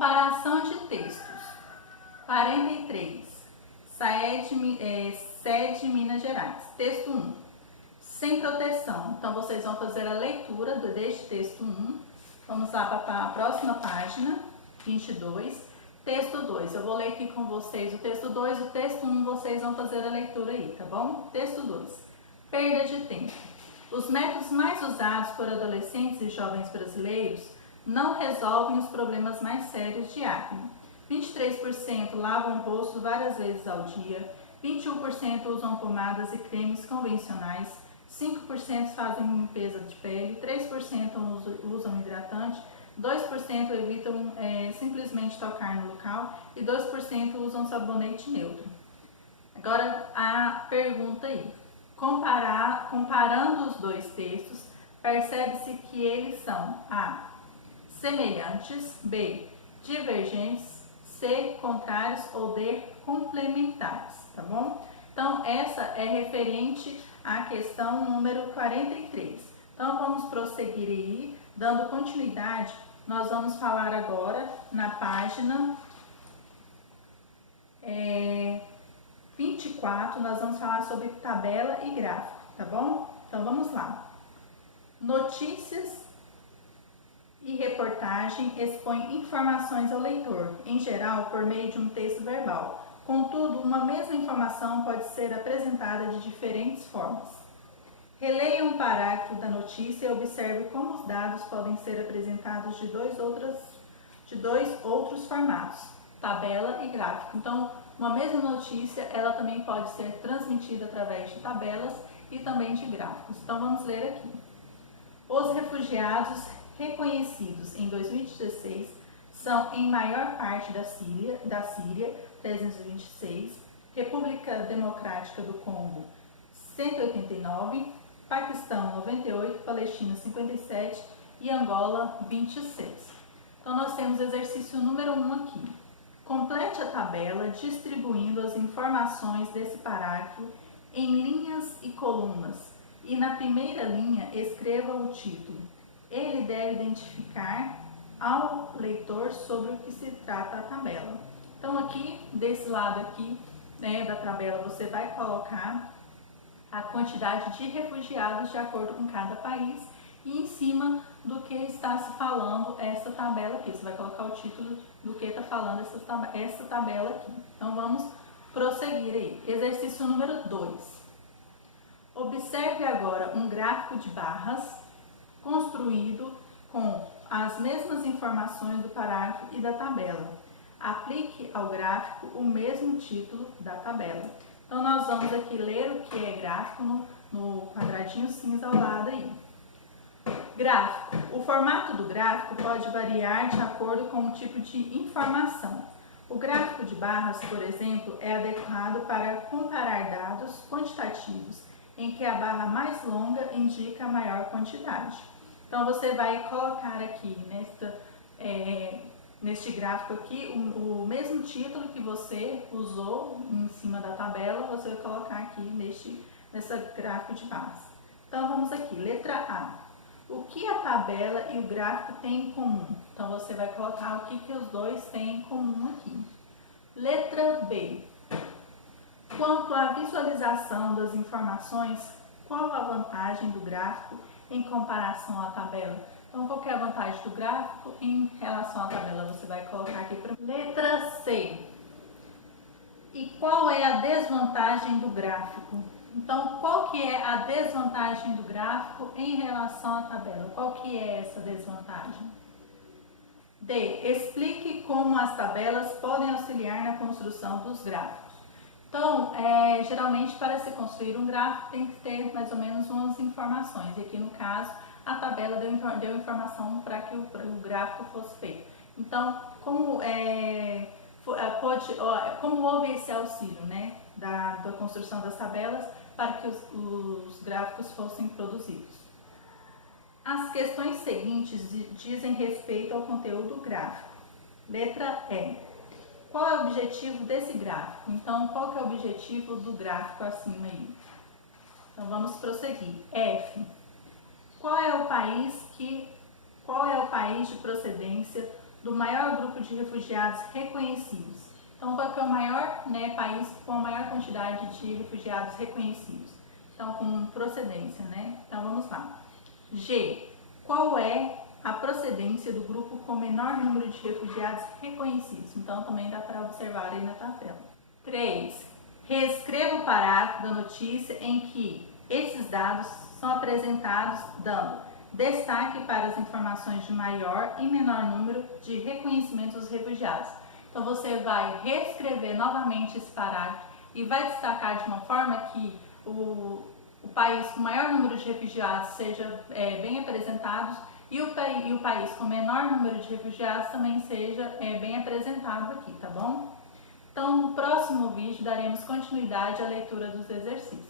Comparação de textos. 43. Sede Minas Gerais. Texto 1. Sem proteção. Então, vocês vão fazer a leitura deste texto 1. Vamos lá para a próxima página, 22. Texto 2. Eu vou ler aqui com vocês o texto 2. O texto 1, vocês vão fazer a leitura aí, tá bom? Texto 2. Perda de tempo. Os métodos mais usados por adolescentes e jovens brasileiros não resolvem os problemas mais sérios de acne. 23% lavam o rosto várias vezes ao dia, 21% usam pomadas e cremes convencionais, 5% fazem limpeza de pele, 3% usam hidratante, 2% evitam simplesmente tocar no local e 2% usam sabonete neutro. Agora a pergunta aí. Comparando os dois textos, percebe-se que eles são A. Semelhantes, B. Divergentes, C. Contrários ou D. Complementares, tá bom? Então, essa é referente à questão número 43. Então, vamos prosseguir aí, dando continuidade. Nós vamos falar agora na página 24, nós vamos falar sobre tabela e gráfico, tá bom? Então, vamos lá. Notícias e reportagem expõe informações ao leitor, em geral por meio de um texto verbal. Contudo, uma mesma informação pode ser apresentada de diferentes formas. Releia um parágrafo da notícia e observe como os dados podem ser apresentados de dois outros formatos, tabela e gráfico. Então, uma mesma notícia, ela também pode ser transmitida através de tabelas e também de gráficos. Então, vamos ler aqui. Os refugiados reconhecidos em 2016 são em maior parte da Síria, 326, República Democrática do Congo, 189, Paquistão, 98, Palestina, 57 e Angola, 26. Então, nós temos o exercício número 1 aqui. Complete a tabela distribuindo as informações desse parágrafo em linhas e colunas. E na primeira linha, escreva o título. Ele deve identificar ao leitor sobre o que se trata a tabela. Então, aqui, desse lado aqui, né, da tabela, você vai colocar a quantidade de refugiados de acordo com cada país e em cima do que está se falando essa tabela aqui. Você vai colocar o título do que está falando essa tabela aqui. Então, vamos prosseguir aí. Exercício número 2. Observe agora um gráfico de barras construído com as mesmas informações do parágrafo e da tabela. Aplique ao gráfico o mesmo título da tabela. Então, nós vamos aqui ler o que é gráfico no quadradinho cinza ao lado aí. Gráfico. O formato do gráfico pode variar de acordo com o tipo de informação. O gráfico de barras, por exemplo, é adequado para comparar dados quantitativos, em que a barra mais longa indica a maior quantidade. Então, você vai colocar aqui neste gráfico aqui o mesmo título que você usou em cima da tabela, você vai colocar aqui nesse gráfico de barras. Então, vamos aqui, letra A. O que a tabela e o gráfico têm em comum? Então, você vai colocar o que os dois têm em comum aqui. Letra B. Quanto à visualização das informações, qual a vantagem do gráfico em comparação à tabela? Então, qual que é a vantagem do gráfico em relação à tabela? Você vai colocar aqui para letra C. E qual é a desvantagem do gráfico? Então, qual que é a desvantagem do gráfico em relação à tabela? Qual que é essa desvantagem? D. Explique como as tabelas podem auxiliar na construção dos gráficos. Então, geralmente para se construir um gráfico tem que ter mais ou menos umas informações. E aqui no caso, a tabela deu informação para que o gráfico fosse feito. Então, como houve esse auxílio, né, da construção das tabelas para que os gráficos fossem produzidos. As questões seguintes dizem respeito ao conteúdo gráfico. Letra E. Qual é o objetivo desse gráfico? Então, qual que é o objetivo do gráfico acima aí? Então, vamos prosseguir. F. Qual é o país de procedência do maior grupo de refugiados reconhecidos. Então, qual que é o maior, país com a maior quantidade de refugiados reconhecidos? Então, com procedência, Então, vamos lá. G. Qual é a procedência do grupo com menor número de refugiados reconhecidos? Então, também dá para observar aí na tabela. 3. Reescreva o parágrafo da notícia em que esses dados são apresentados, dando destaque para as informações de maior e menor número de reconhecimento dos refugiados. Então, você vai reescrever novamente esse parágrafo e vai destacar de uma forma que o país com maior número de refugiados seja bem apresentado e o país com menor número de refugiados também seja bem apresentado aqui, tá bom? Então, no próximo vídeo daremos continuidade à leitura dos exercícios.